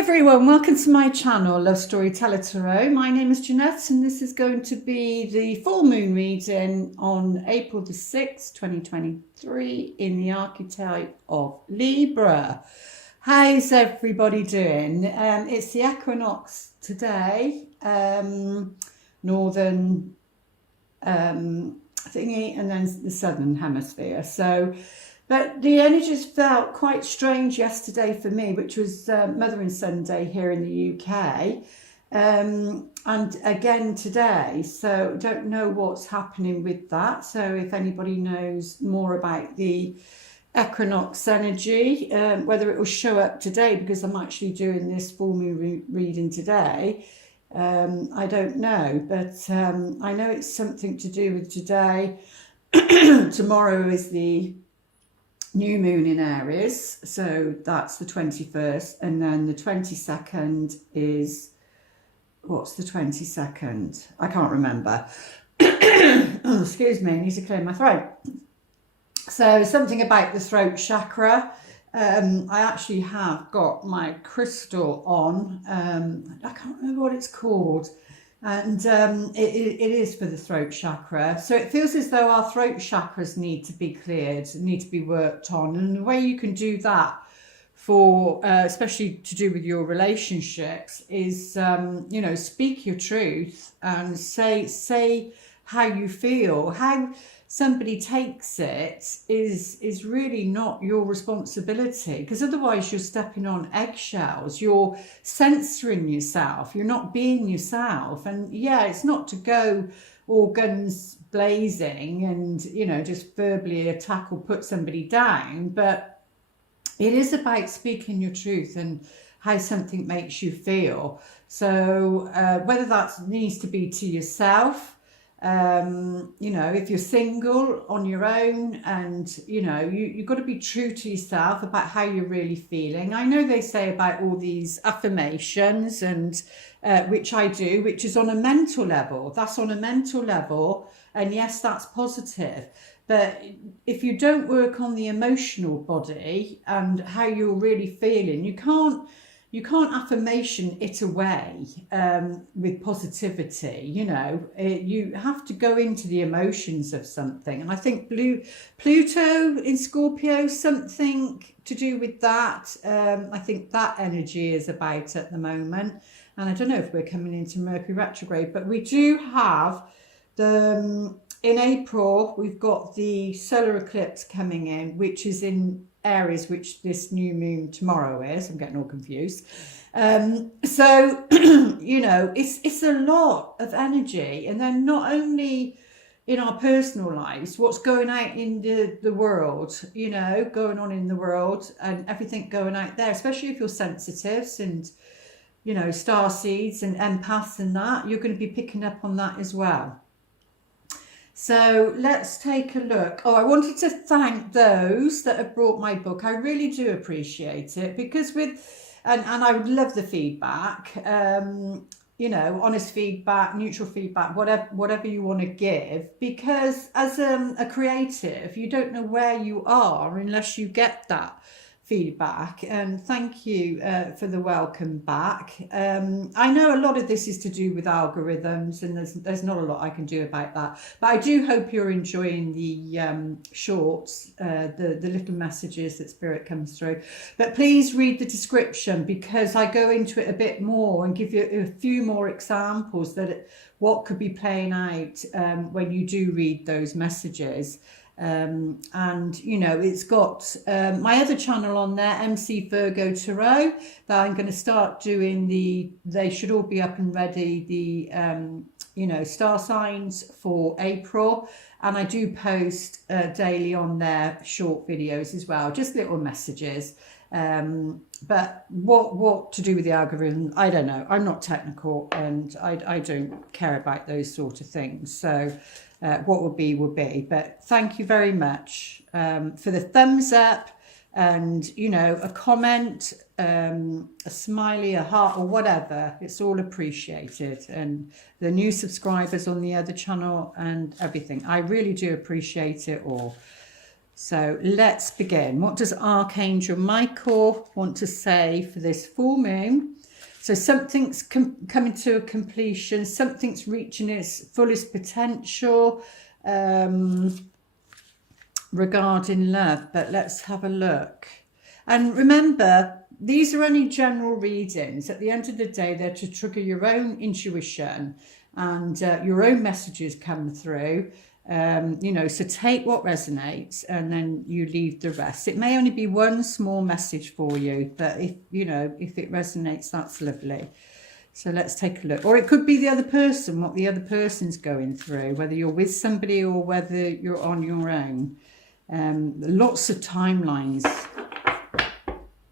everyone, welcome to my channel, Love Storyteller Tarot. My name is Jeanette and this is going to be the full moon reading on April the 6th, 2023 in the archetype of Libra. How's everybody doing? It's the equinox today, northern thingy, and then the southern hemisphere. But the energies felt quite strange yesterday for me, which was Mother and Sunday here in the UK, and again today. So don't know what's happening with that. So if anybody knows more about the equinox energy, whether it will show up today, because I'm actually doing this full moon reading today, I don't know. But I know it's something to do with today. Tomorrow is the new moon in Aries, so that's the 21st, and then the 22nd is, what's the 22nd? I can't remember. Oh, excuse me, I need to clear my throat. So something about the throat chakra. I actually have got my crystal on. I can't remember what it's called. And it is for the throat chakra. So it feels as though our throat chakras need to be cleared, need to be worked on. And the way you can do that for, especially to do with your relationships, is, you know, speak your truth and say how you feel. How somebody takes it is really not your responsibility, because otherwise you're stepping on eggshells, you're censoring yourself, you're not being yourself. And yeah, it's not to go all guns blazing and, you know, just verbally attack or put somebody down, but it is about speaking your truth and how something makes you feel. So whether that needs to be to yourself, you know, if you're single on your own, and you know, you've got to be true to yourself about how you're really feeling. I know they say about all these affirmations, and which I do, which is on a mental level. That's on a mental level, and yes, that's positive. But if you don't work on the emotional body and how you're really feeling, you can't affirmation it away with positivity. You know, you have to go into the emotions of something. And I think Pluto in Scorpio, something to do with that. I think that energy is about at the moment. And I don't know if we're coming into Mercury retrograde, but we do have the, in April, we've got the solar eclipse coming in, which is in Aries, which this new moon tomorrow is. I'm getting all confused. So you know, it's a lot of energy, and then not only in our personal lives, what's going out in the world, you know, going on in the world, and everything going out there, especially if you're sensitives and, you know, starseeds and empaths and that, you're going to be picking up on that as well. So let's take a look. Oh, I wanted to thank those that have brought my book. I really do appreciate it, because and I would love the feedback, you know, honest feedback, neutral feedback, whatever you want to give, because as a creative, you don't know where you are unless you get that feedback. And thank you for the welcome back. I know a lot of this is to do with algorithms, and there's not a lot I can do about that, but I do hope you're enjoying the shorts, the little messages that Spirit comes through. But please read the description, because I go into it a bit more and give you a few more examples that what could be playing out when you do read those messages. And you know, it's got my other channel on there, MCvirgotarot, that I'm going to start doing they should all be up and ready, the you know, star signs for April, and I do post daily on there short videos as well, just little messages. But what to do with the algorithm, I don't know. I'm not technical, and I don't care about those sort of things. So what will be, but thank you very much for the thumbs up, and you know, a comment, a smiley, a heart, or whatever. It's all appreciated, and the new subscribers on the other channel and everything, I really do appreciate it all. So let's begin. What does Archangel Michael want to say for this full moon? So something's coming to a completion, something's reaching its fullest potential regarding love, but let's have a look. And remember, these are only general readings. At the end of the day, they're to trigger your own intuition and your own messages come through. You know, so take what resonates and then you leave the rest. It may only be one small message for you, but if, you know, if it resonates, that's lovely. So let's take a look. Or it could be the other person, what the other person's going through, whether you're with somebody or whether you're on your own. Lots of timelines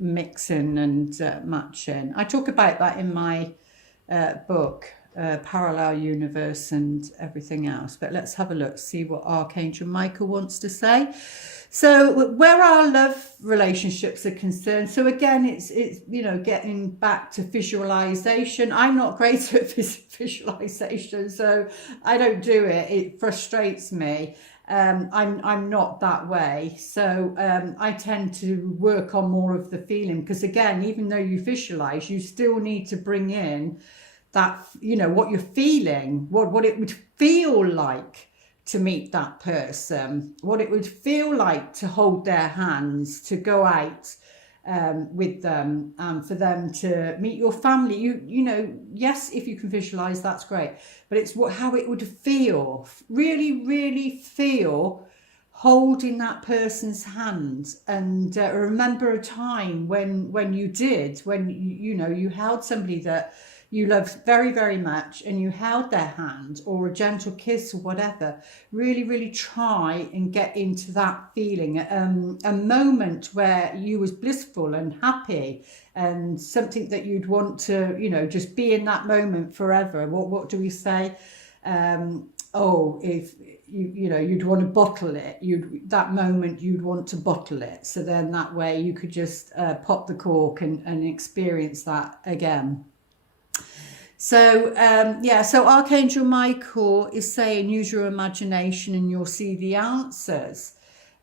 mixing and matching. I talk about that in my book, Parallel Universe and everything else. But let's have a look, see what Archangel Michael wants to say. So where our love relationships are concerned, so again, it's you know, getting back to visualization. I'm not great at visualization, so I don't do it. It frustrates me. I'm not that way, so I tend to work on more of the feeling, because again, even though you visualize, you still need to bring in that, you know, what you're feeling, what it would feel like to meet that person, what it would feel like to hold their hands, to go out with them, and for them to meet your family. You know, yes, if you can visualize, that's great, but it's how it would feel, really feel holding that person's hand. And remember a time when you did, when you know, you held somebody that you loved very much and you held their hand, or a gentle kiss or whatever. Really try and get into that feeling, a moment where you was blissful and happy, and something that you'd want to, you know, just be in that moment forever. What do we say? Oh, if you know, you'd want to bottle it, that moment you'd want to bottle it, so then that way you could just pop the cork and experience that again. So yeah, so Archangel Michael is saying use your imagination and you'll see the answers.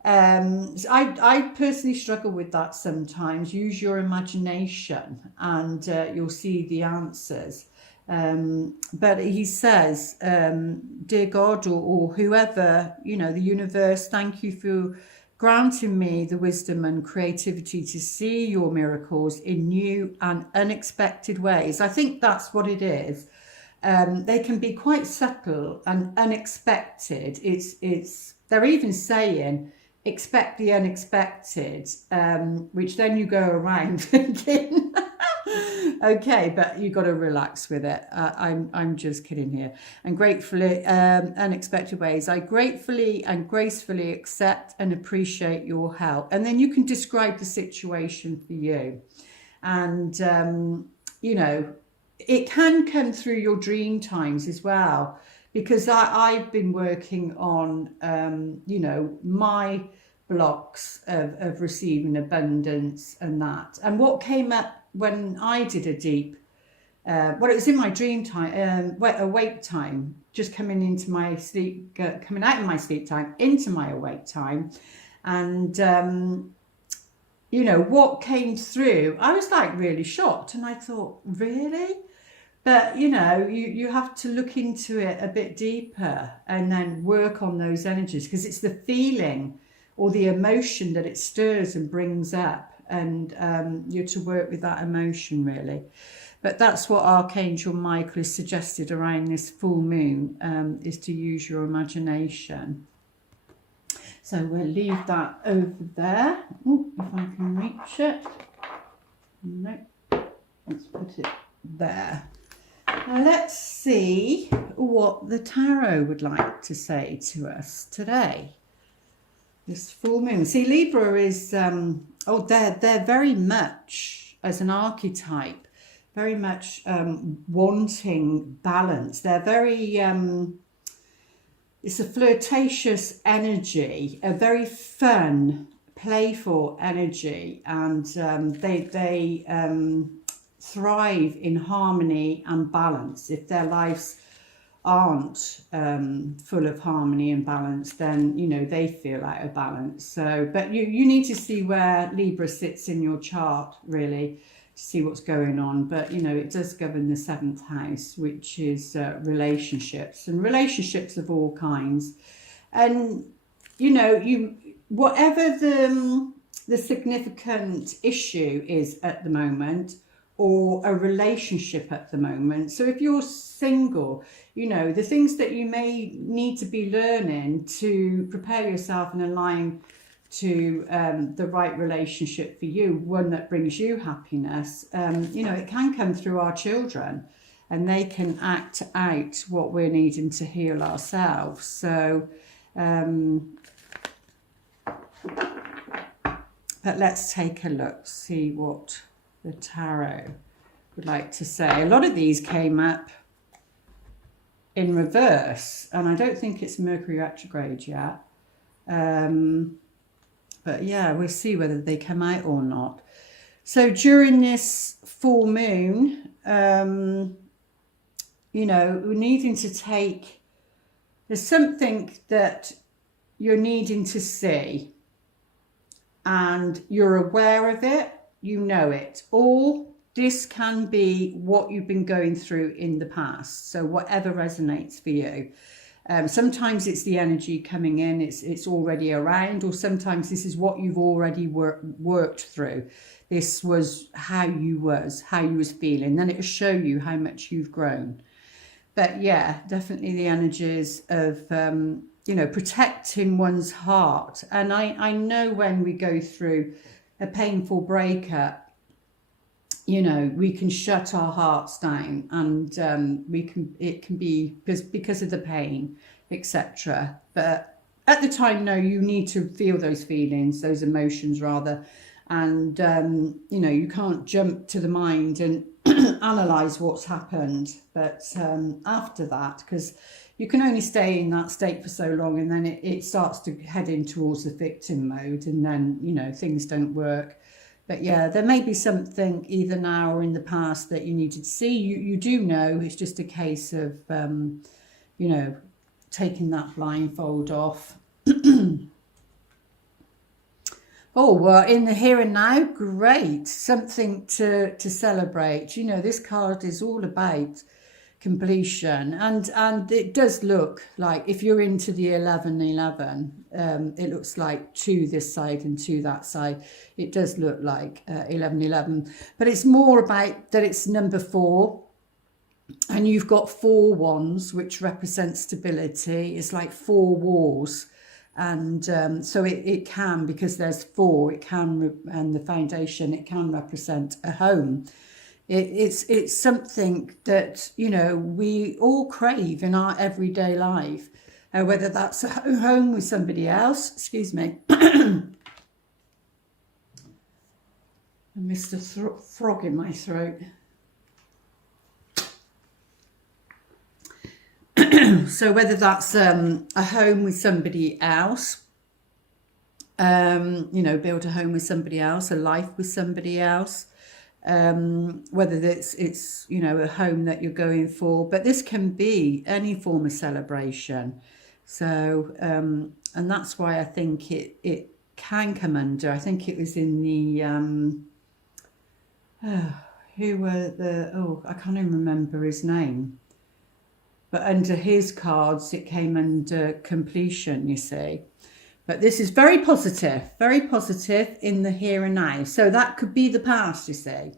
I personally struggle with that sometimes. Use your imagination and you'll see the answers. But he says, dear God, or whoever, you know, the universe, thank you for granting me the wisdom and creativity to see your miracles in new and unexpected ways. I think that's what it is. They can be quite subtle and unexpected. They're even saying, expect the unexpected, which then you go around thinking, okay, but you got to relax with it. I'm just kidding here. And gratefully, unexpected ways, I gratefully and gracefully accept and appreciate your help. And then you can describe the situation for you. And, you know, it can come through your dream times as well, because I've been working on, you know, my blocks of receiving abundance and that. And what came up when I did a deep, well, it was in my dream time, awake time, just coming into my sleep, coming out of my sleep time, into my awake time. And, you know, what came through, I was like really shocked. And I thought, really? But, you know, you have to look into it a bit deeper and then work on those energies, because it's the feeling or the emotion that it stirs and brings up. And you're to work with that emotion, really. But that's what Archangel Michael has suggested around this full moon, is to use your imagination. So we'll leave that over there. Ooh, if I can reach it. No, let's put it there. Now let's see what the tarot would like to say to us today. This full moon. See, Libra is, they're very much, as an archetype, very much wanting balance. They're very, it's a flirtatious energy, a very fun, playful energy, and they thrive in harmony and balance. If their lives aren't full of harmony and balance, then, you know, they feel out of balance. So, but you need to see where Libra sits in your chart, really, to see what's going on. But, you know, it does govern the 7th house, which is relationships, and relationships of all kinds. And, you know, whatever the significant issue is at the moment, or a relationship at the moment. So if you're single, you know, the things that you may need to be learning to prepare yourself and align to the right relationship for you, one that brings you happiness, you know, it can come through our children, and they can act out what we're needing to heal ourselves. So, but let's take a look, see what the tarot would like to say. A lot of these came up in reverse, and I don't think it's Mercury retrograde yet. But yeah, we'll see whether they come out or not. So during this full moon, you know, we're needing to take, there's something that you're needing to see, and you're aware of it, you know it, or this can be what you've been going through in the past. So whatever resonates for you. Sometimes it's the energy coming in, it's already around, or sometimes this is what you've already worked through. This was how you was feeling. Then it will show you how much you've grown. But yeah, definitely the energies of, you know, protecting one's heart. And I know when we go through a painful breakup, you know, we can shut our hearts down, and it can be because of the pain, etc. But at the time, no, you need to feel those feelings, those emotions rather, and you know, you can't jump to the mind and analyze what's happened. But after that, because you can only stay in that state for so long, and then it starts to head in towards the victim mode, and then, you know, things don't work. But yeah, there may be something either now or in the past that you needed to see. You do know, it's just a case of, you know, taking that blindfold off. Oh, well, in the here and now, great. Something to celebrate. You know, this card is all about completion, and it does look like, if you're into the 11-11, it looks like 2 this side and 2 that side. It does look like 11-11, but it's more about that it's number 4, and you've got 4 wands, which represent stability. It's like 4 walls, and so it can, because there's 4, it can, and the foundation, it can represent a home. It's something that, you know, we all crave in our everyday life, whether that's a home with somebody else. Excuse me. I missed a frog in my throat. So whether that's a home with somebody else, you know, build a home with somebody else, a life with somebody else, whether it's you know, a home that you're going for, but this can be any form of celebration. So and that's why I think it can come under, I think it was in the who were the, I can't even remember his name, but under his cards it came under completion, you see. But this is very positive in the here and now. So that could be the past, you see.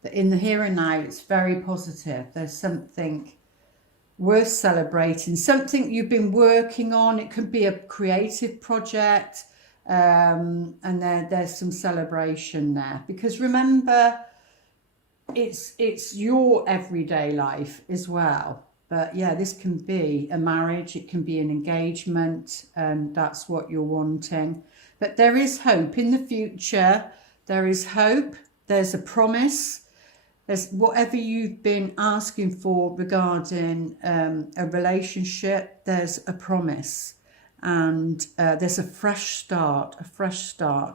But in the here and now, it's very positive. There's something worth celebrating, something you've been working on. It could be a creative project, and there's some celebration there. Because remember, it's your everyday life as well. But yeah, this can be a marriage, it can be an engagement, and that's what you're wanting. But there is hope in the future. There is hope. There's a promise. There's whatever you've been asking for regarding a relationship, there's a promise. And there's a fresh start,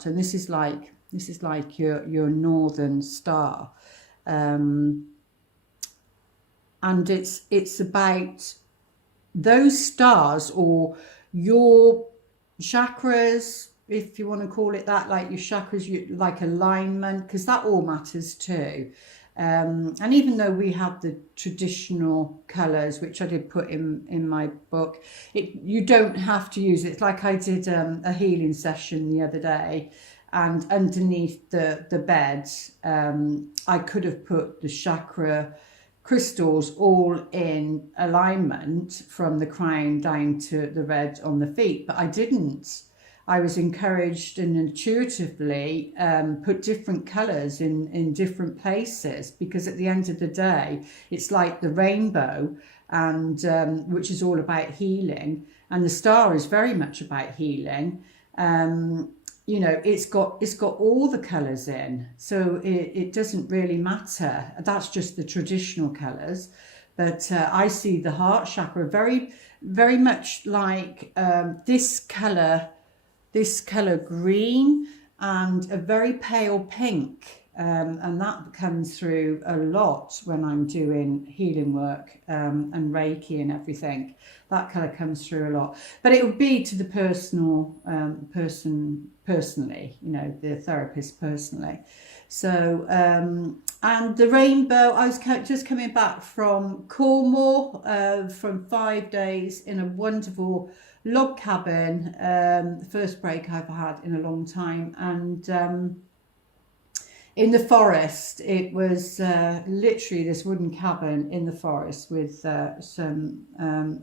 And this is like your northern star. and it's about those stars, or your chakras, if you want to call it that, like your chakras, like alignment, because that all matters too. And even though we have the traditional colours, which I did put in my book, you don't have to use it. It's like I did a healing session the other day, and underneath the bed, I could have put the chakra crystals all in alignment from the crown down to the red on the feet, but I didn't. I was encouraged and intuitively put different colours in different places, because at the end of the day, it's like the rainbow, and which is all about healing, and the star is very much about healing. You know, it's got all the colours in, so it doesn't really matter. That's just the traditional colours, but I see the heart chakra very, very much like this colour green, and a very pale pink, and that comes through a lot when I'm doing healing work and Reiki and everything. That colour comes through a lot, but it would be to the personally, you know, the therapist personally. So and the rainbow, I was just coming back from Cornwall from 5 days in a wonderful log cabin, the first break I've had in a long time, and in the forest. It was literally this wooden cabin in the forest with some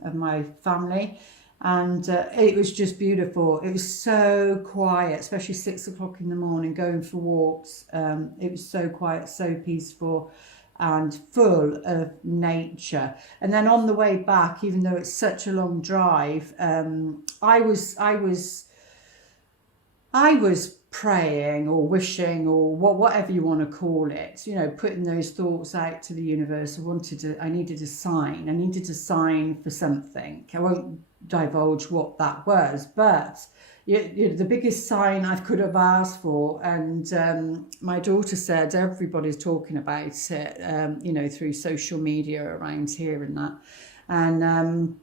of my family, and it was just beautiful. It was so quiet, especially 6 o'clock in the morning going for walks. It was so quiet, so peaceful, and full of nature. And then on the way back, even though it's such a long drive, I was praying or wishing, or whatever you want to call it, you know, putting those thoughts out to the universe. I needed a sign for something. I won't divulge what that was, but you know, the biggest sign I could have asked for, and my daughter said everybody's talking about it, you know, through social media around here and that, and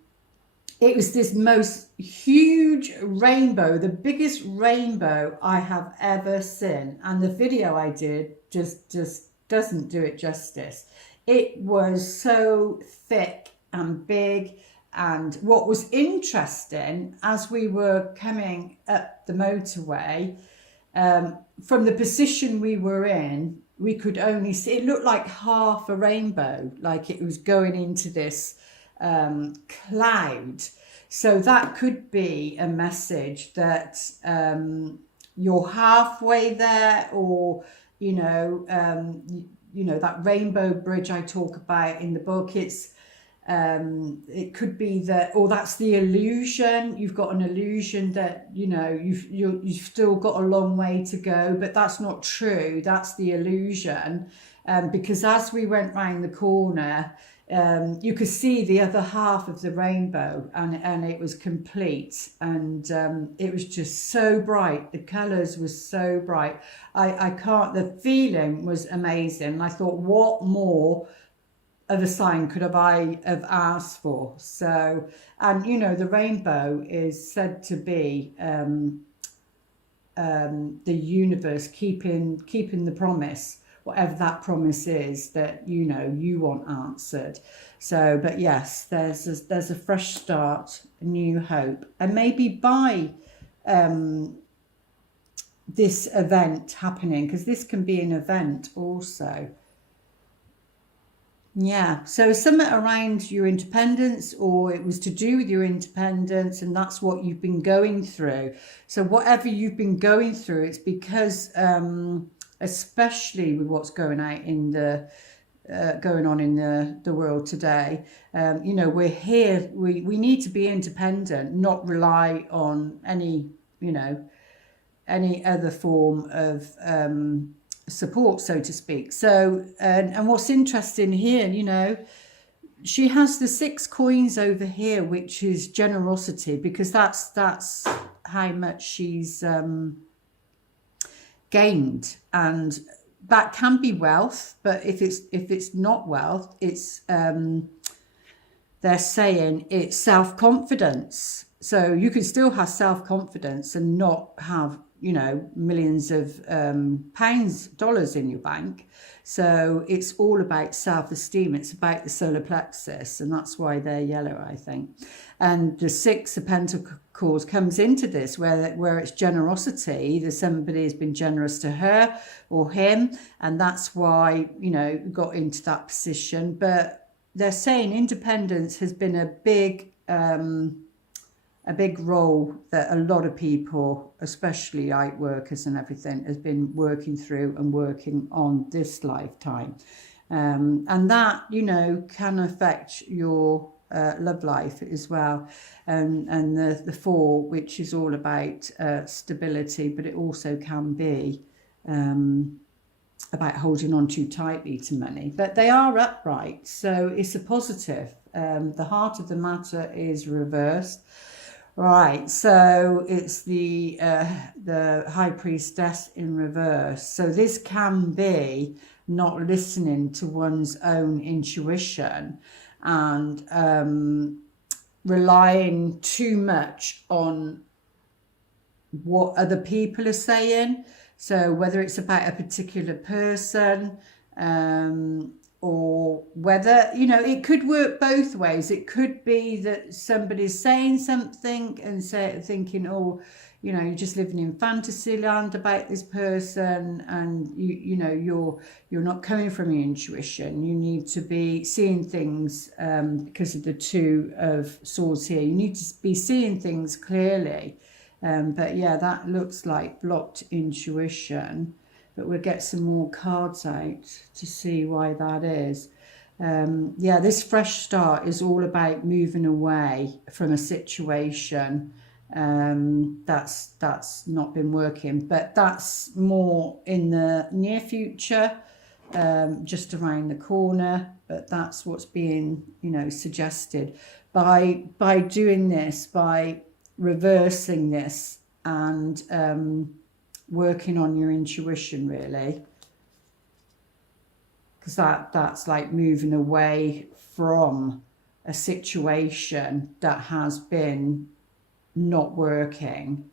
it was this most huge rainbow, the biggest rainbow I have ever seen, and the video I did just doesn't do it justice. It was so thick and big. And what was interesting, as we were coming up the motorway, from the position we were in, we could only see, it looked like half a rainbow, like it was going into this cloud. So that could be a message that you're halfway there, or you know, that rainbow bridge I talk about in the book. It could be that, or that's the illusion. You've got an illusion that, you know, you've still got a long way to go, but that's not true. That's the illusion, because as we went round the corner, you could see the other half of the rainbow, and it was complete, and it was just so bright. The colours were so bright. The feeling was amazing. I thought, what more of a sign could I have asked for? So, and you know, the rainbow is said to be the universe keeping the promise, whatever that promise is that, you know, you want answered. So, but yes, there's a fresh start, a new hope, and maybe by this event happening, because this can be an event also. Yeah, so something around your independence, or it was to do with your independence, and that's what you've been going through. So whatever you've been going through, it's because, especially with what's going on in the world today, you know, we're here. We need to be independent, not rely on any other form of support, so to speak. So and what's interesting here, you know, she has the 6 coins over here, which is generosity, because that's how much she's gained. And that can be wealth, but if it's not wealth, it's they're saying it's self-confidence. So you can still have self-confidence and not have, you know, millions of pounds, dollars in your bank. So it's all about self-esteem. It's about the solar plexus, and that's why they're yellow, I think. And the Six of Pentacles comes into this, where it's generosity. There's somebody has been generous to her or him, and that's why, you know, got into that position. But they're saying independence has been a big role that a lot of people, especially light workers and everything, has been working through and working on this lifetime. And that, you know, can affect your love life as well. And the Four, which is all about stability, but it also can be about holding on too tightly to money. But they are upright, so it's a positive. The heart of the matter is reversed. Right, so it's the High Priestess in reverse. So this can be not listening to one's own intuition and relying too much on what other people are saying. So whether it's about a particular person, or whether, you know, it could work both ways. It could be that somebody's saying something and thinking, oh, you know, you're just living in fantasy land about this person, and you know, you're not coming from your intuition. You need to be seeing things because of the Two of Swords here. You need to be seeing things clearly. But yeah, that looks like blocked intuition. But we'll get some more cards out to see why that is. Yeah, this fresh start is all about moving away from a situation that's not been working. But that's more in the near future, just around the corner. But that's what's being, you know, suggested by doing this, by reversing this and working on your intuition, really, because that's like moving away from a situation that has been not working.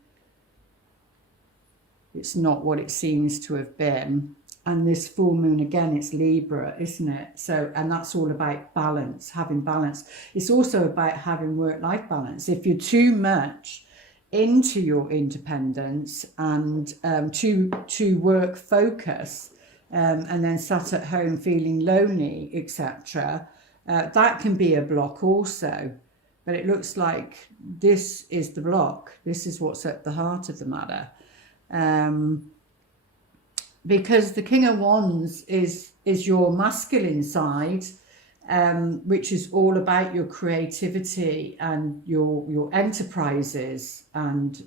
It's not what it seems to have been. And this full moon, again, it's Libra, isn't it? So, and that's all about balance, having balance. It's also about having work-life balance. If you're too much into your independence and to work focus, and then sat at home feeling lonely, etc., that can be a block also. But it looks like this is the block. This is what's at the heart of the matter. Because the King of Wands is your masculine side, which is all about your creativity and your enterprises and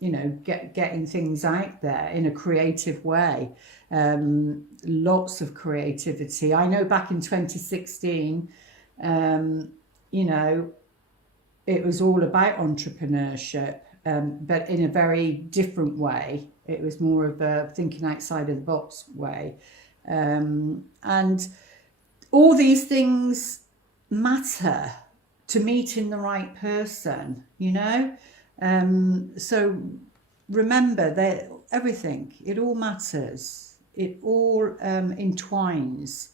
you know, getting things out there in a creative way. Lots of creativity. I know back in 2016, you know, it was all about entrepreneurship, but in a very different way. It was more of a thinking outside of the box way. And all these things matter to meeting the right person, you know. So remember that everything, it all matters. It all entwines.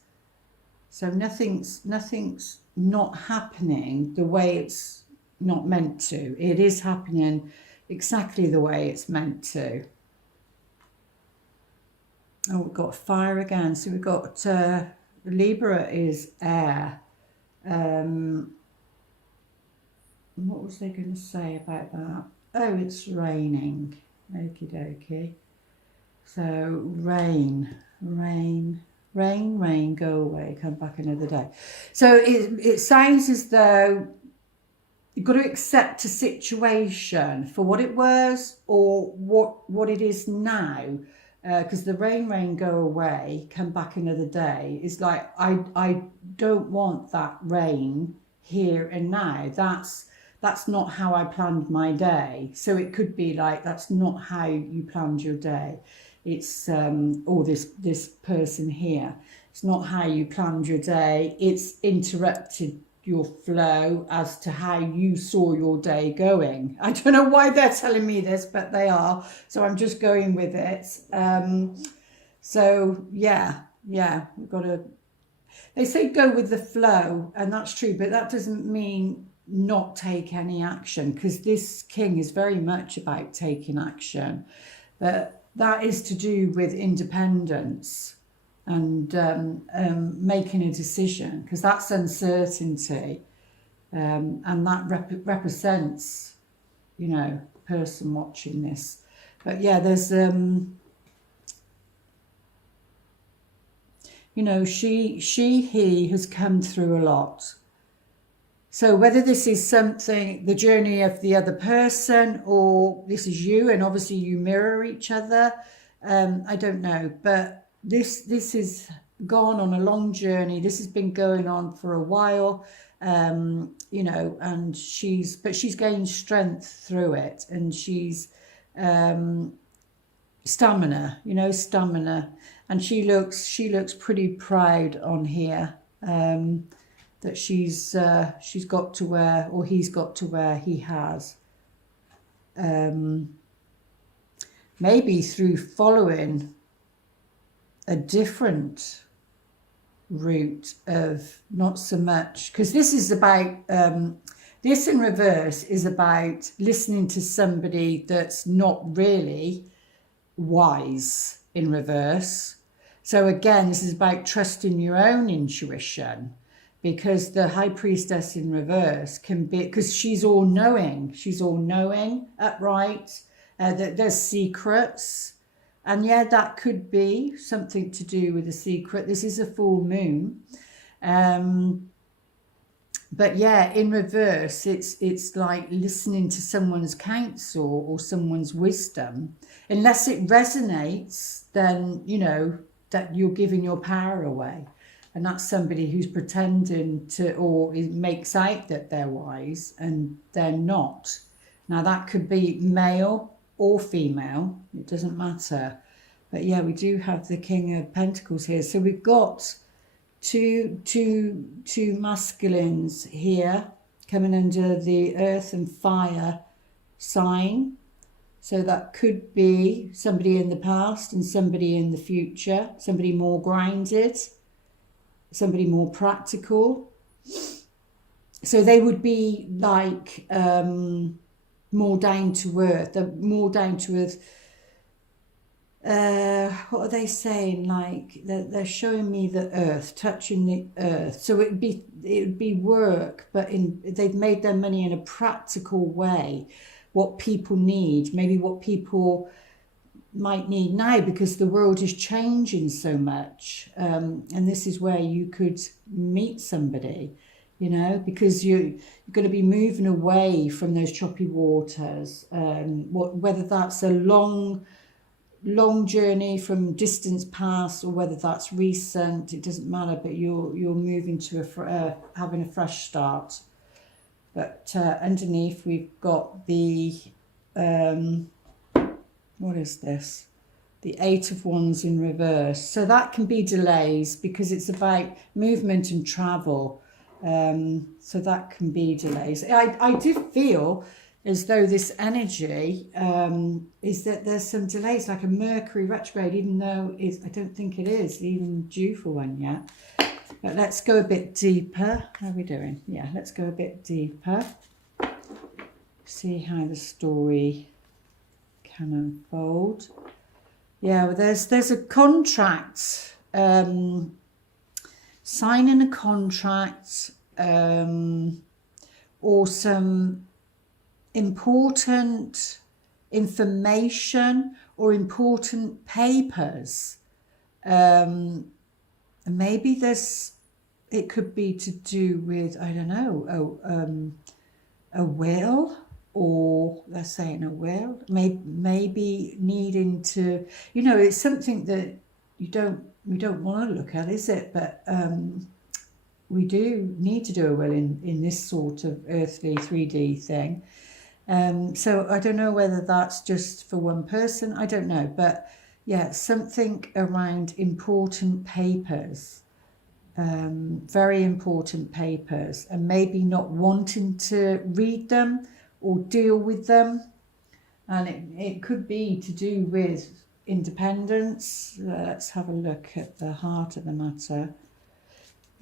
So nothing's not happening the way it's not meant to. It is happening exactly the way it's meant to. Oh, we've got fire again. So we've got Libra is air. What was they going to say about that? Oh, it's raining. Okie dokie. So rain, go away, come back another day. So it sounds as though you've got to accept a situation for what it was or what it is now. Because the rain, go away, come back another day. It's like, I don't want that rain here and now. That's not how I planned my day. So it could be like, that's not how you planned your day. It's or this person here. It's not how you planned your day. It's interrupted your flow as to how you saw your day going. I don't know why they're telling me this, but they are. So I'm just going with it. So yeah, we've got to, they say go with the flow, and that's true, but that doesn't mean not take any action, because this king is very much about taking action. But that is to do with independence and making a decision, because that's uncertainty, and that represents, you know, person watching this. But yeah, there's you know, he has come through a lot. So whether this is something, the journey of the other person, or this is you, and obviously you mirror each other, I don't know. But this is gone on a long journey. This has been going on for a while, you know, and she's gained strength through it, and she's stamina, you know, stamina. And she looks pretty proud on here, that she's got to where, or he's got to where he has. Maybe through following a different route of not so much, because this is about, this in reverse is about listening to somebody that's not really wise in reverse. So again, this is about trusting your own intuition, because the High Priestess in reverse can be, because she's all knowing upright, that there's secrets, and yeah, that could be something to do with a secret. This is a full moon, but yeah, in reverse, it's like listening to someone's counsel or someone's wisdom. Unless it resonates, then, you know, that you're giving your power away. And that's somebody who's pretending to, or makes out that they're wise and they're not. Now, that could be male or female. It doesn't matter. But yeah, we do have the King of Pentacles here. So we've got two masculines here coming under the earth and fire sign. So that could be somebody in the past and somebody in the future, somebody more grounded, somebody more practical. So they would be like more down to earth. They're more down to earth. What are they saying? Like they're showing me the earth, touching the earth. So it would be work, but they've made their money in a practical way. What people need, maybe what people might need now, because the world is changing so much, and this is where you could meet somebody, you know, because you're going to be moving away from those choppy waters, whether that's a long journey from distance past or whether that's recent, it doesn't matter, but you're moving to having a fresh start. But underneath we've got the what is this? The Eight of Wands in reverse. So that can be delays, because it's about movement and travel. So that can be delays. I do feel as though this energy is that there's some delays, like a Mercury retrograde, even though I don't think it is even due for one yet. But let's go a bit deeper. How are we doing? Yeah, let's go a bit deeper. See how the story can unfold. Yeah, well, there's a contract, signing a contract, or some important information or important papers. Maybe it could be to do with, I don't know, a will, or they're saying a will, maybe needing to, you know, it's something that we don't want to look at, is it? But we do need to do a will in this sort of earthly 3D thing. So I don't know whether that's just for one person, I don't know, but Yeah, something around important papers, very important papers, and maybe not wanting to read them or deal with them. And it could be to do with independence. Let's have a look at the heart of the matter.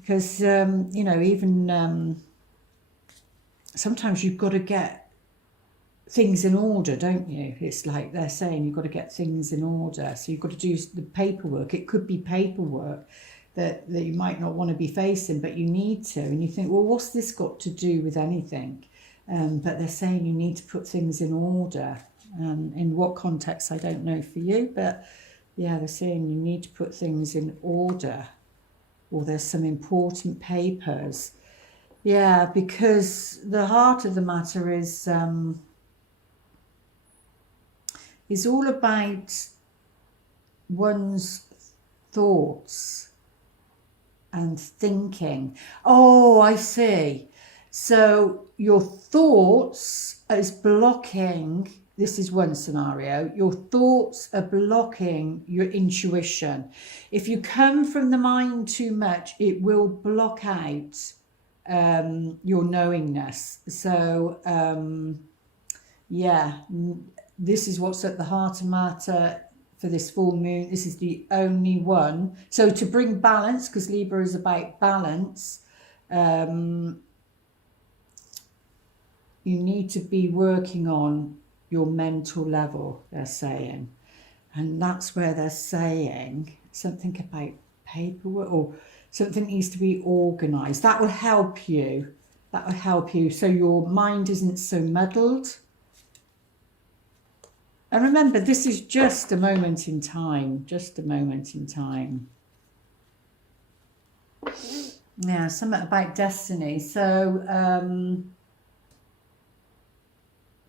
Because, you know, even sometimes you've got to get things in order, don't you? It's like they're saying you've got to get things in order. So you've got to do the paperwork. It could be paperwork that you might not want to be facing, but you need to. And you think, well, what's this got to do with anything? But they're saying you need to put things in order. In what context, I don't know for you, but yeah, they're saying you need to put things in order, or there's some important papers. Yeah, because the heart of the matter is all about one's thoughts and thinking. Oh, I see. So your thoughts is blocking. This is one scenario. Your thoughts are blocking your intuition. If you come from the mind too much, it will block out your knowingness. So yeah, this is what's at the heart of matter for this full moon. This is the only one. So to bring balance, because Libra is about balance, you need to be working on your mental level, they're saying. And that's where they're saying something about paperwork, or something needs to be organised. That will help you. That will help you so your mind isn't so muddled. And remember, this is just a moment in time, just a moment in time. Yeah, something about destiny. So,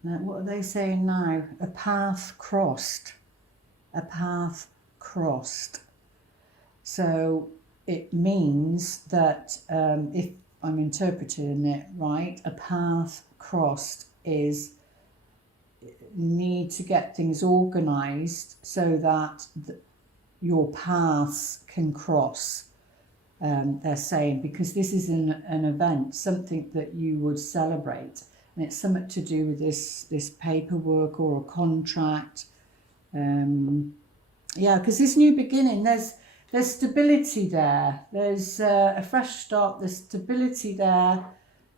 what are they saying now? A path crossed. A path crossed. So it means that if I'm interpreting it right, a path crossed is need to get things organised so that your paths can cross. They're saying, because this is an event, something that you would celebrate. And it's something to do with this paperwork or a contract. Yeah, because this new beginning, there's stability there. There's a fresh start. There's stability there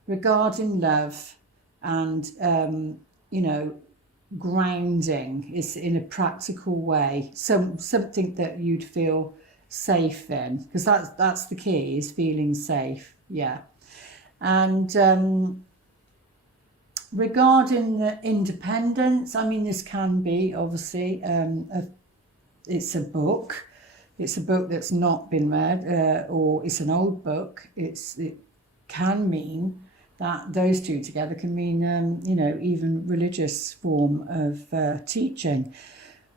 regarding love, and you know, grounding is in a practical way. Something that you'd feel safe in, because that's the key, is feeling safe. Yeah, and regarding the independence, I mean, this can be obviously it's a book. It's a book that's not been read, or it's an old book. It can mean that those two together can mean, you know, even religious form of teaching.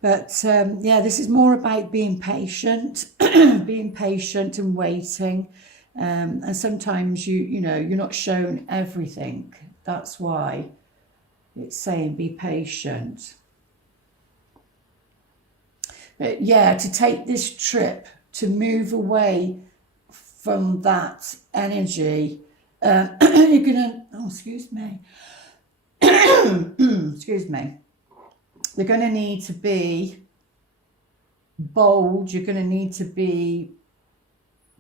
But yeah, this is more about being patient, being patient and waiting. And sometimes you know, you're not shown everything. That's why it's saying be patient. But yeah, to take this trip, to move away from that energy, you're gonna, oh, excuse me, excuse me, you're gonna need to be bold. You're gonna need to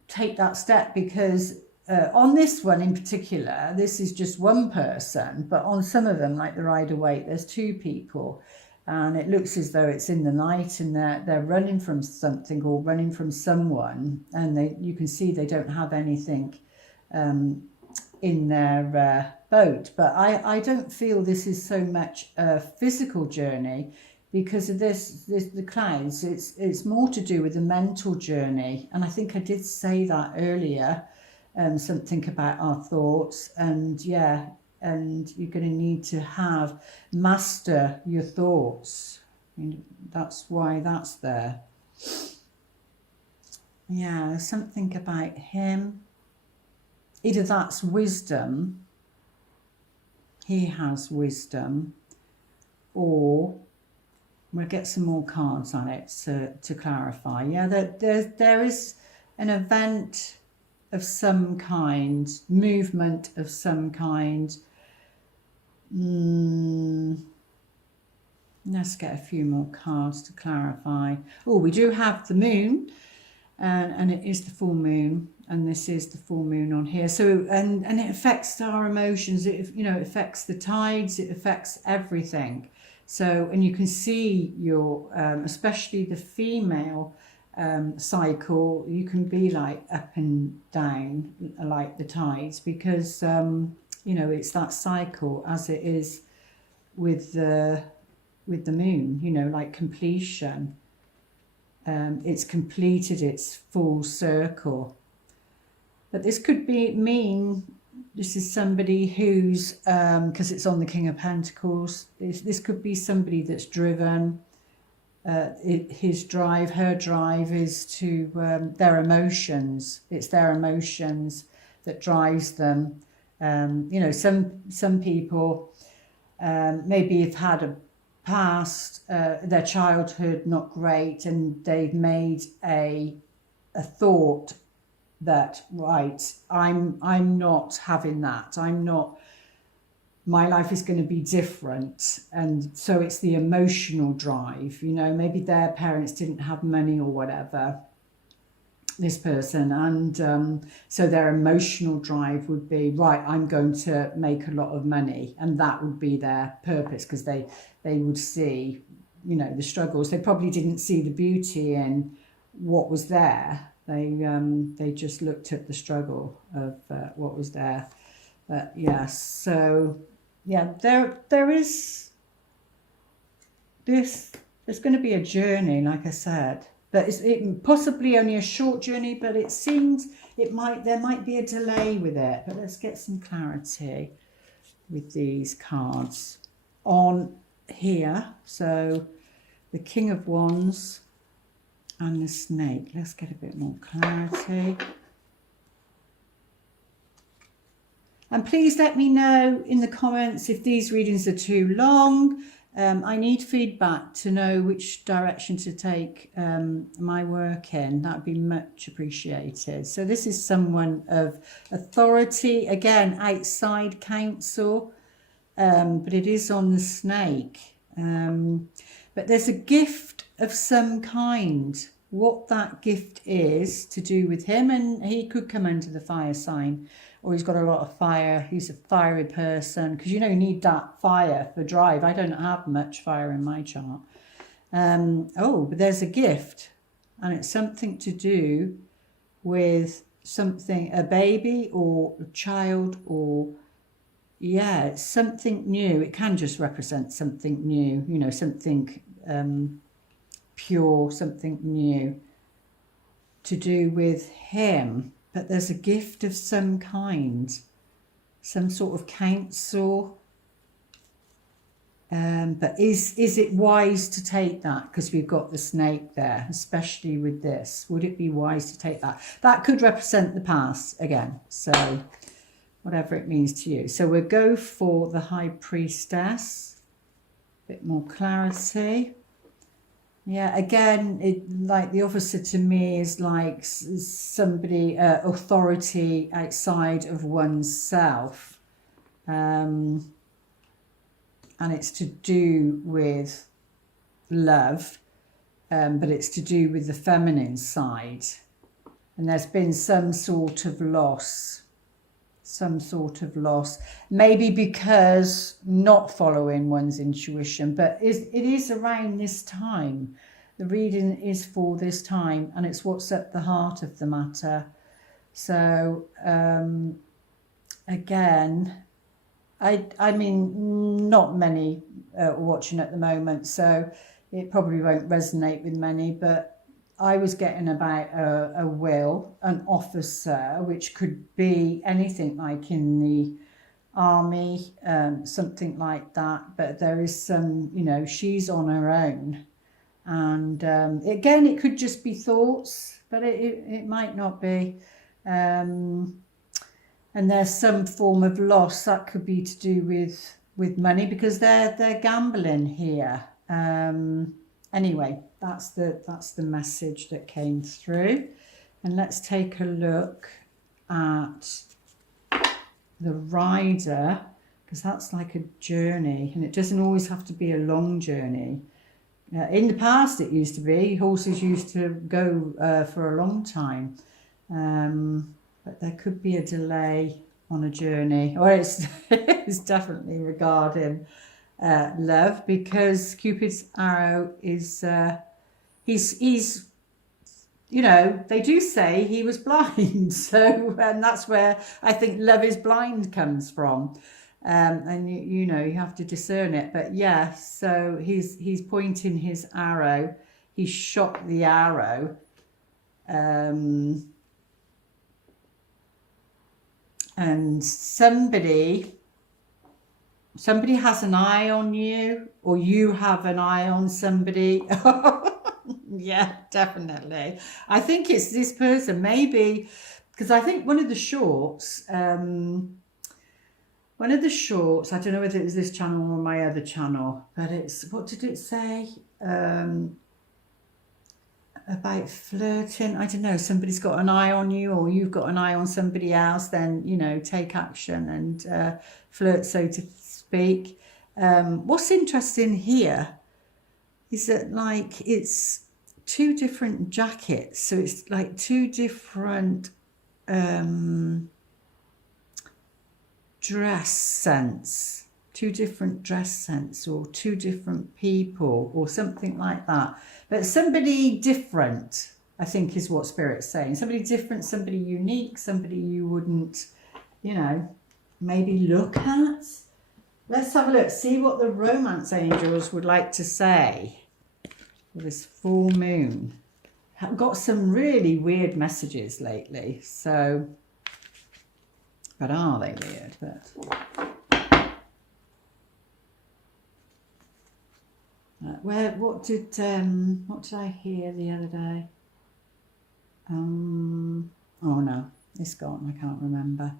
take that step, because on this one in particular, this is just one person, but on some of them, like the Rider-Waite, there's two people, and it looks as though it's in the night, and they're running from something or running from someone, and you can see they don't have anything in their boat. But I don't feel this is so much a physical journey, because of the clouds. It's more to do with the mental journey, and I think I did say that earlier. Something about our thoughts, and yeah, and you're going to need to master your thoughts. I mean, that's why that's there. Yeah, something about him. Either that's wisdom, he has wisdom, or We'll get some more cards on it to clarify. Yeah, there is an event of some kind, movement of some kind. Let's get a few more cards to clarify. Oh, we do have the moon, and it is the full moon, and this is the full moon on here. So, and it affects our emotions. It, you know, it affects the tides. It affects everything. So, and you can see your, especially the female cycle, you can be like up and down like the tides, because you know, it's that cycle as it is with the moon, you know, like completion. It's completed its full circle. But this could mean this is somebody who's, because it's on the King of Pentacles, this could be somebody that's driven. His drive, her drive is to their emotions. It's their emotions that drives them. You know, some people maybe have had a past, their childhood not great, and they've made a thought that, right, I'm not having that. My life is going to be different. And so it's the emotional drive, you know, maybe their parents didn't have money or whatever, this person, and so their emotional drive would be, right, I'm going to make a lot of money, and that would be their purpose, because they would see, you know, the struggles. They probably didn't see the beauty in what was there. They just looked at the struggle of what was there. But yes, so yeah, there is this. There's going to be a journey, like I said, but it possibly only a short journey. But it seems there might be a delay with it. But let's get some clarity with these cards on here. So the King of Wands and the Snake. Let's get a bit more clarity. And please let me know in the comments if these readings are too long. I need feedback to know which direction to take my work in. That would be much appreciated. So this is someone of authority, again, outside counsel, but it is on the Snake. But there's a gift of some kind. What that gift is to do with him, and he could come under the fire sign, or he's got a lot of fire. He's a fiery person, because you know you need that fire for drive. I don't have much fire in my chart. Oh, but there's a gift, and it's something to do with something, a baby or a child, or yeah, it's something new. It can just represent something new, you know, something pure, something new to do with him. But there's a gift of some kind, some sort of counsel. But is it wise to take that? Because we've got the Snake there, especially with this. Would it be wise to take that? That could represent the past again. So whatever it means to you. So we'll go for the High Priestess. A bit more clarity. Yeah, again, like the opposite to me is like somebody, authority outside of oneself. And it's to do with love, but it's to do with the feminine side. And there's been some sort of loss. Maybe because not following one's intuition, but it is around this time. The reading is for this time, and it's what's at the heart of the matter. So again, I mean, not many are watching at the moment, so it probably won't resonate with many, but I was getting about a will, an officer, which could be anything like in the army, something like that. But there is some, you know, she's on her own. And again, it could just be thoughts, but it might not be. And there's some form of loss that could be to do with money, because they're gambling here. Anyway, that's the message that came through. And let's take a look at the rider, because that's like a journey, and it doesn't always have to be a long journey. In the past, it used to be. Horses used to go for a long time. But there could be a delay on a journey. Or it's definitely regarding love, because Cupid's arrow is... he's you know, they do say he was blind. So, and that's where I think love is blind comes from. And you know, you have to discern it. But yeah, so he's pointing his arrow. He shot the arrow. And somebody has an eye on you, or you have an eye on somebody. Yeah, definitely. I think it's this person, maybe, because I think one of the shorts, I don't know whether it was this channel or my other channel, but it's, what did it say? About flirting. I don't know, somebody's got an eye on you, or you've got an eye on somebody else, then, you know, take action and flirt, so to speak. What's interesting here is that, like, it's two different jackets, so it's like two different dress scents, or two different people, or something like that. But somebody different, I think, is what Spirit's saying. Somebody different, somebody unique, somebody you wouldn't, you know, maybe look at. Let's have a look, see what the romance angels would like to say for this full moon. I've got some really weird messages lately, so, but are they weird? But what did I hear the other day? Oh no, it's gone, I can't remember.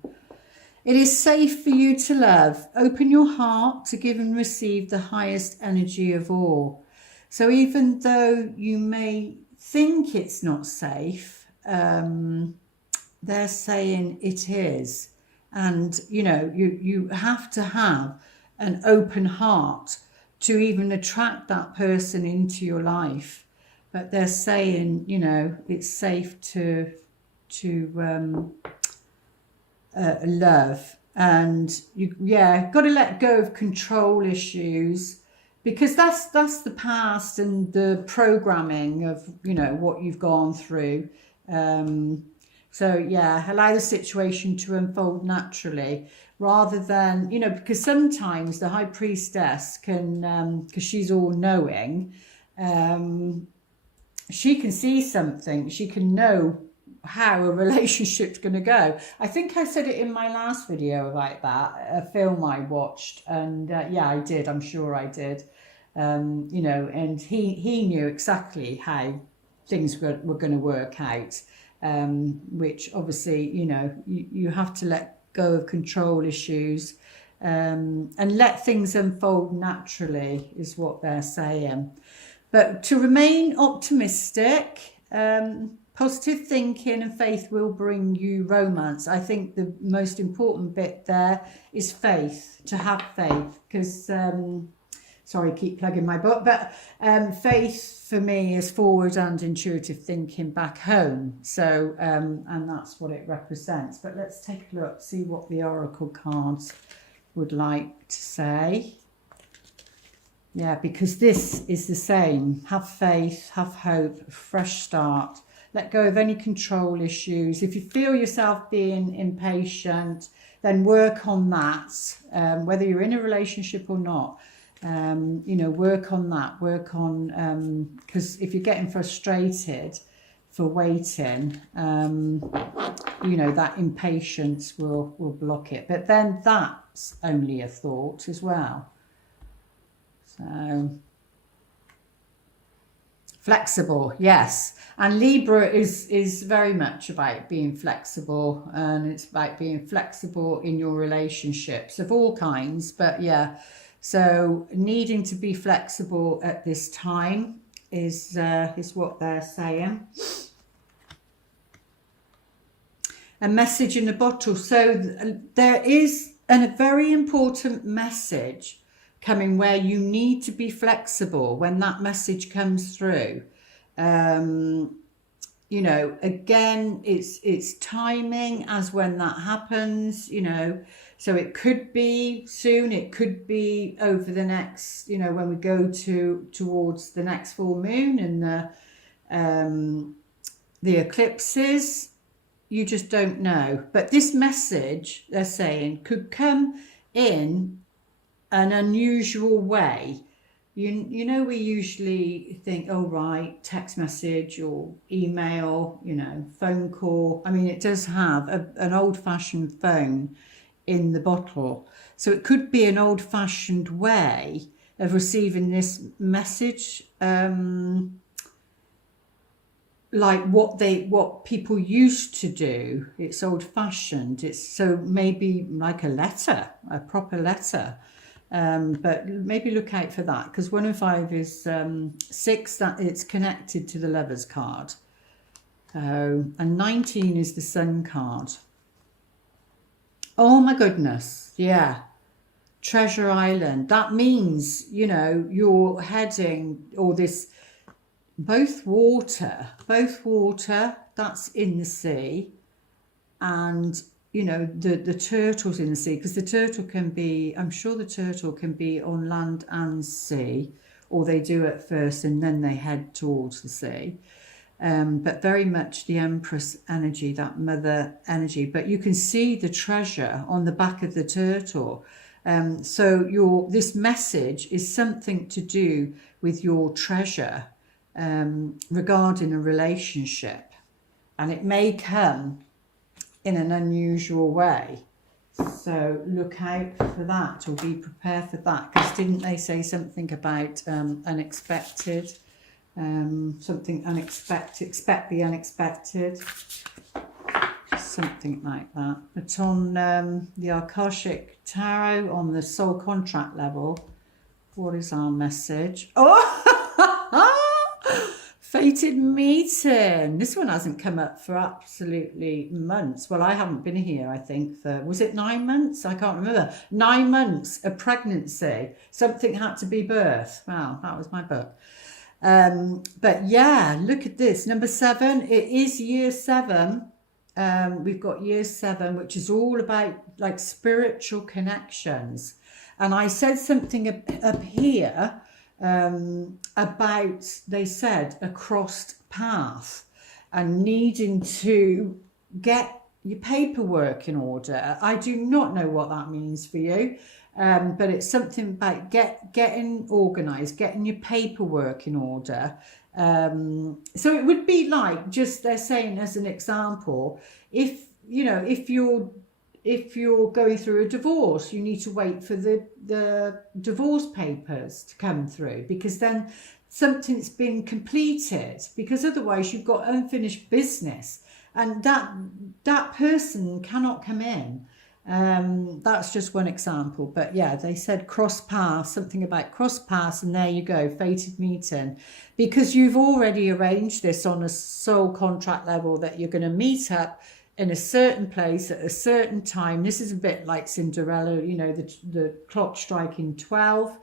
It is safe for you to love. Open your heart to give and receive the highest energy of all. So even though you may think it's not safe, they're saying it is. And, you know, you have to have an open heart to even attract that person into your life. But they're saying, you know, it's safe to love. And got to let go of control issues, because that's the past and the programming of, you know, what you've gone through. So yeah, allow the situation to unfold naturally, rather than, you know, because sometimes the High Priestess can, because she's all knowing, she can see something, she can know how a relationship's going to go. I think I said it in my last video about that, a film I watched, and yeah, I did, I'm sure I did. You know, and he knew exactly how things were going to work out, which obviously, you know, you have to let go of control issues, and let things unfold naturally, is what they're saying. But to remain optimistic, positive thinking and faith will bring you romance. I think the most important bit there is faith, to have faith, because, sorry, keep plugging my book, but faith for me is forward and intuitive thinking back home. So, and that's what it represents. But let's take a look, see what the oracle cards would like to say. Yeah, because this is the same. Have faith, have hope, fresh start. Let go of any control issues. If you feel yourself being impatient, then work on that, whether you're in a relationship or not. You know, work on that. Work on, because if you're getting frustrated for waiting, you know, that impatience will block it. But then that's only a thought as well. So... flexible, yes. And Libra is very much about being flexible, and it's about being flexible in your relationships of all kinds. But yeah, So needing to be flexible at this time is what they're saying. A message in a bottle. So there is a very important message coming where you need to be flexible when that message comes through. You know, again, it's timing as when that happens, you know, so it could be soon, it could be over the next, you know, when we go towards the next full moon and the eclipses. You just don't know. But this message, they're saying, could come in an unusual way. You know, we usually think, oh, right, text message or email, you know, phone call. I mean, it does have an old-fashioned phone in the bottle. So it could be an old-fashioned way of receiving this message, like what people used to do. It's old-fashioned. It's so maybe like a letter, a proper letter. But maybe look out for that, because 1 and 5 is 6, that it's connected to the Lovers card. And 19 is the Sun card. Oh my goodness, yeah. Treasure Island. That means, you know, you're heading, or this, both water, that's in the sea, and you know, the turtles in the sea, because the turtle can be, I'm sure the turtle can be on land and sea, or they do at first and then they head towards the sea. But very much the Empress energy, that mother energy. But you can see the treasure on the back of the turtle. So this message is something to do with your treasure regarding a relationship. And it may come in an unusual way, so look out for that, or be prepared for that, because didn't they say something about unexpected, something unexpected, expect the unexpected, something like that. But on the Akashic Tarot, on the soul contract level, what is our message? Oh, fated meeting. This one hasn't come up for absolutely months. Well, I haven't been here, I think, for, was it 9 months? I can't remember. 9 months of pregnancy. Something had to be birthed. Wow, that was my book. But yeah, look at this. Number 7, it is year 7. We've got year 7, which is all about like spiritual connections. And I said something up here about, they said, a crossed path and needing to get your paperwork in order. I do not know what that means for you, but it's something about getting organised, getting your paperwork in order. So it would be like, just they're saying as an example, if you know, if you're going through a divorce, you need to wait for the divorce papers to come through, because then something's been completed, because otherwise you've got unfinished business and that person cannot come in. That's just one example, but yeah, they said cross paths, something about cross paths, and there you go, fated meeting, because you've already arranged this on a soul contract level that you're going to meet up in a certain place at a certain time. This is a bit like Cinderella, you know, the clock striking 12,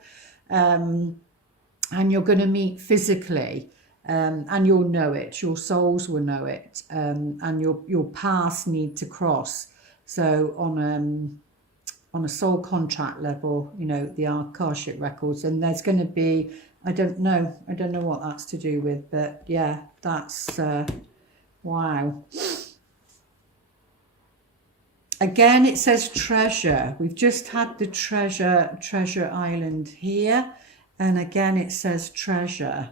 and you're going to meet physically, and you'll know it, your souls will know it, and your paths need to cross. So on a soul contract level, you know, the Akashic records, and there's going to be, I don't know what that's to do with, but yeah, that's wow. Again, it says treasure. We've just had the treasure island here. And again, it says treasure.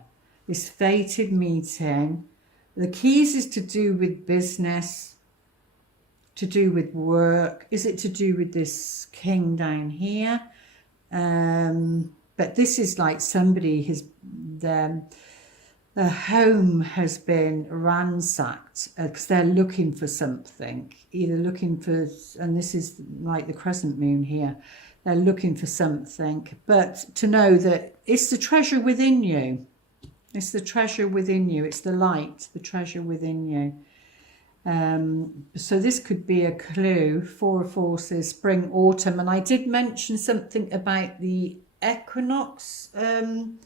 This fated meeting. The keys is to do with business, to do with work. Is it to do with this king down here? But this is like somebody has, their home has been ransacked because they're looking for something, either looking for, and this is like the crescent moon here, They're looking for something, but to know that it's the treasure within you. It's the treasure within you. It's the light, the treasure within you. So this could be a clue. Four of Forces, spring, autumn. And I did mention something about the equinox at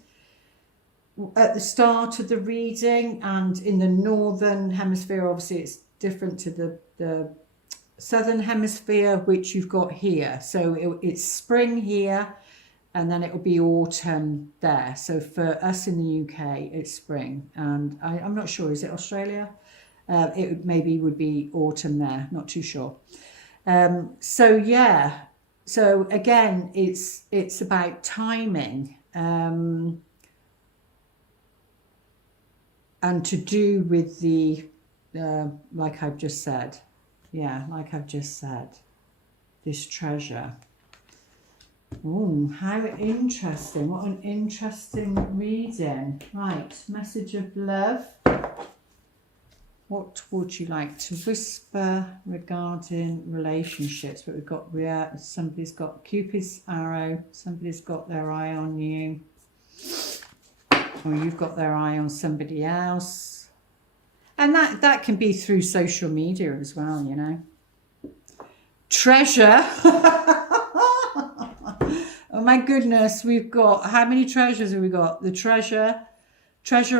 the start of the reading. And in the northern hemisphere, obviously it's different to the southern hemisphere, which you've got here. So it's spring here, and then it will be autumn there. So for us in the UK, it's spring. And I'm not sure, is it Australia? It maybe would be autumn there, not too sure. So yeah, so again, it's about timing, and to do with the, like I've just said, like I've just said, this treasure. Oh, how interesting. What an interesting reading. Right, message of love. What would you like to whisper regarding relationships? But we've got, somebody's got Cupid's arrow, somebody's got their eye on you, or you've got their eye on somebody else. And that can be through social media as well, you know. Treasure. Oh my goodness, we've got, how many treasures have we got? The treasure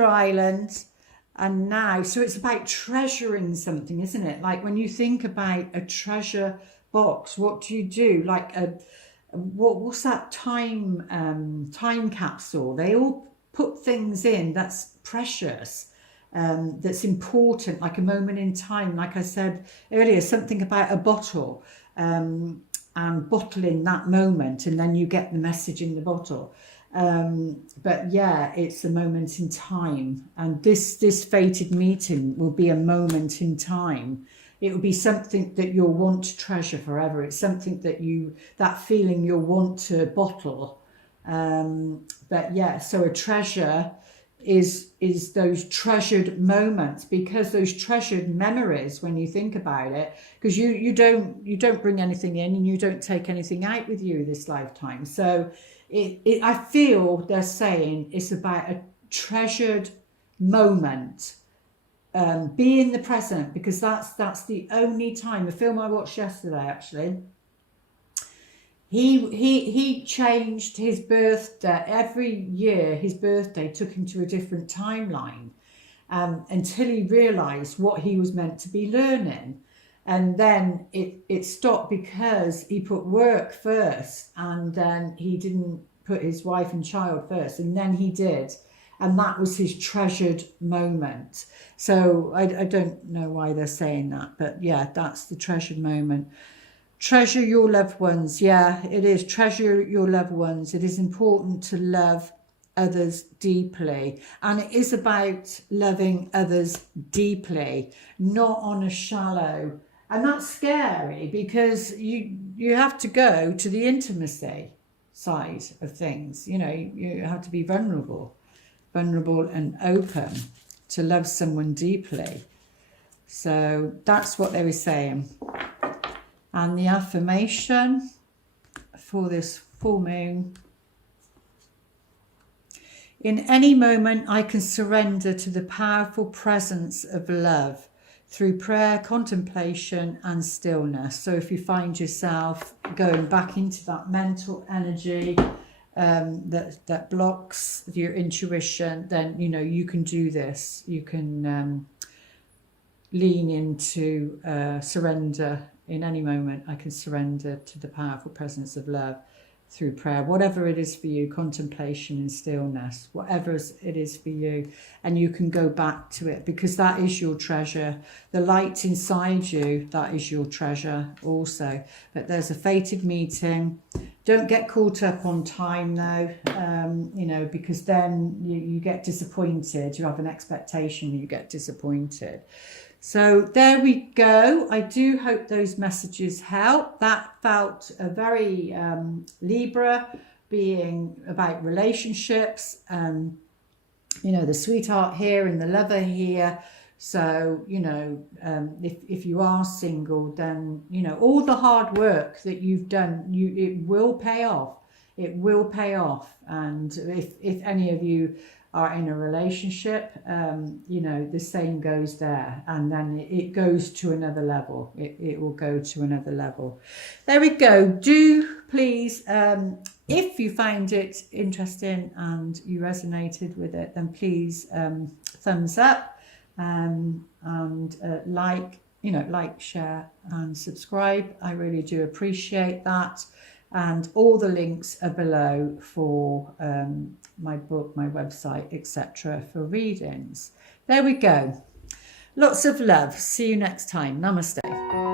island. And now, so it's about treasuring something, isn't it? Like when you think about a treasure box, what do you do? Like what's that time capsule? They all put things in that's precious, that's important, like a moment in time. Like I said earlier, something about a bottle, and bottling that moment, and then you get the message in the bottle. But yeah, it's a moment in time, and this fated meeting will be a moment in time. It will be something that you'll want to treasure forever. It's something that that feeling you'll want to bottle. But yeah, so a treasure is those treasured moments, because those treasured memories, when you think about it, because you don't bring anything in and you don't take anything out with you this lifetime. So I feel they're saying it's about a treasured moment. Be in the present, because that's the only time. The film I watched yesterday, actually, he changed his birthday every year. His birthday took him to a different timeline, until he realized what he was meant to be learning. And then it stopped because he put work first, and then he didn't put his wife and child first, and then he did. And that was his treasured moment. So I don't know why they're saying that, but yeah, that's the treasured moment. Treasure your loved ones. Yeah, it is. Treasure your loved ones. It is important to love others deeply, and it is about loving others deeply, not on a shallow. And that's scary, because you have to go to the intimacy side of things. You know, you have to be vulnerable and open to love someone deeply. So that's what they were saying. And the affirmation for this full moon: in any moment, I can surrender to the powerful presence of love through prayer, contemplation, and stillness. So if you find yourself going back into that mental energy that blocks your intuition, then you know you can do this. You can lean into surrender. In any moment, I can surrender to the powerful presence of love through prayer, whatever it is for you, contemplation and stillness, whatever it is for you. And you can go back to it, because that is your treasure. The light inside you, that is your treasure also. But there's a fated meeting. Don't get caught up on time though, you know, because then you get disappointed. You have an expectation and you get disappointed. So there we go. I do hope those messages help. That felt a very Libra, being about relationships, you know, the sweetheart here and the lover here, So, you know, if you are single, then, you know, all the hard work that you've done, it will pay off. It will pay off. And if any of you are in a relationship, you know, the same goes there. And then it goes to another level. It will go to another level. There we go. Do please, if you found it interesting and you resonated with it, then please thumbs up. And like, you know, like, share and subscribe. I really do appreciate that. And all the links are below for my book, my website, etc. for readings. There we go. Lots of love. See you next time. Namaste.